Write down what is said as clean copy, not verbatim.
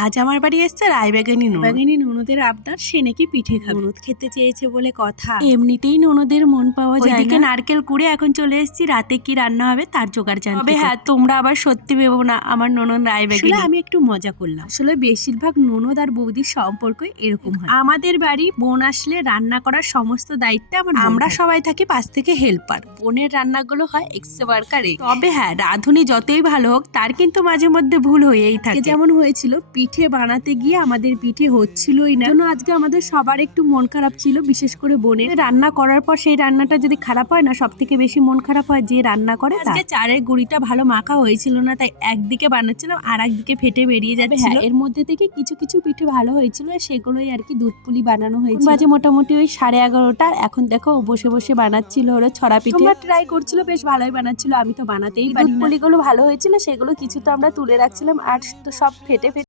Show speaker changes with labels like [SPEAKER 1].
[SPEAKER 1] আজ আমার বাড়ি এসছে রায়বাগানি ননদের আবদার, সে নাকি পিঠে খাবে। ননদ খেতে চেয়েছে বলে কথা, এমনিতেই ননদের মন পাওয়া যায়। ওইদিকে নারকেল কুড়ে এখন চলে এসেছি রাতে কি রান্না হবে তার জোগাড় জানতে। তবে হ্যাঁ, তোমরা আবার সত্যি ভেবো না আমার ননদ রায়বাগানি। আমি একটু মজা করলাম। আসলে বেশিরভাগ ননদ আর বৌদির সম্পর্ক এরকম হয়। আমাদের বাড়ি বোন আসলে রান্না করার সমস্ত দায়িত্বে আমরা সবাই থাকি পাশ থেকে হেল্পার। বোনের রান্নাগুলো হয় এক্সপার্কারে। তবে হ্যাঁ, রাঁধুনি যতই ভালো হোক তার কিন্তু মাঝে মধ্যে ভুল হয়েই থাকে। যেমন হয়েছিল পিঠে বানাতে গিয়ে আমাদের পিঠে হচ্ছিলই না, জন্য আজকে আমাদের সবার একটু মন খারাপ ছিল, বিশেষ করে বোনের। রান্না করার পর সেই রান্নাটা যদি খারাপ হয় না, সব থেকে বেশি মন খারাপ হয় যে রান্না করে। আজকে চালের গুঁড়িটা ভালো মাখা হয়েছিল না, তাই একদিকে বানাচ্ছিলাম আর একদিকে ফেটে বেরিয়ে যাচ্ছিল। এর মধ্যে থেকে কিছু কিছু পিঠে ভালো হয়েছিল, সেগুলোই আর কি দুধ পুলি বানানো হয়েছিল। বাজে মোটামুটি ওই 11:30। এখন দেখো বসে বসে বানাচ্ছিল ওরা ছড়া পিঠে। ট্রাই করছিল, বেশ ভালোই বানাচ্ছিল। আমি তো বানাতেই পারি না। দুধ পুলিগুলো ভালো হয়েছিল, সেগুলো কিছু তো আমরা তুলে রাখছিলাম, আর তো সব ফেটে